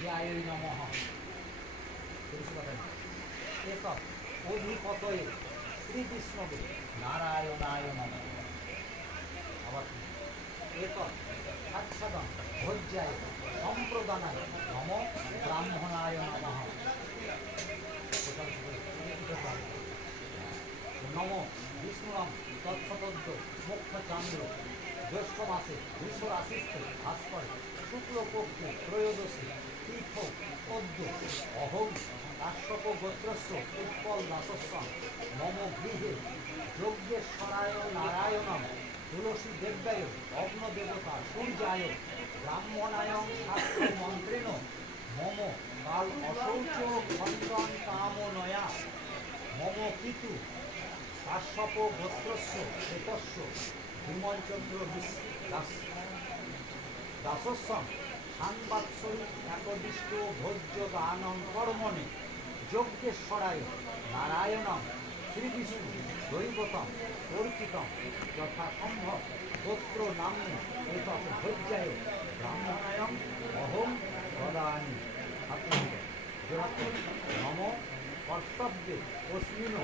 জ্ঞায় নমঃ এতৎ অধিপতয়ে শ্রীবিষ্ণবে নারায়ণায় নমঃ। আবার এতৎ আচ্ছাদন ভোজ্যায় সম্প্রদানায় নম ব্রাহ্মণায় নমঃ। নম বিষ্ণুরম তৎসপদ্য মুখ্যচান্দ্র জ্যৈষ্ঠ মাসে বৃষরাশিস্থে ভাস্কর শুক্লপক্ষে ত্রয়োদশী তীর্থ পদ্য অহং কাশ্যপ গোত্রস্য উৎপল দাসস্বং মম গৃহে যজ্ঞেশ্বরায় নারায়ণম তুলসী দেব্যায় অগ্নদেবতা সূর্যায় ব্রাহ্মণায়ং শাস্ত্র মন্ত্রেণ মম কাল অশৌচ খণ্ডন কামনয়া মম পিতু কাশ্যপ গোত্রস্য শ্বেতস্য বিমলচন্দ্র দাসস্বং সাংবাৎসরিক একদিষ্ট ভোজ্য দানং কর্মণে যজ্ঞেশ্বরায় নারায়ণং শ্রীবিষ্ণু দৈবতম অর্পিতম যথা সম্ভব গোত্র নাম্নী এতৎ ভোজ্যায় ব্রাহ্মণায়ং অহং দদামি। নম কর্তব্যে অস্মিনো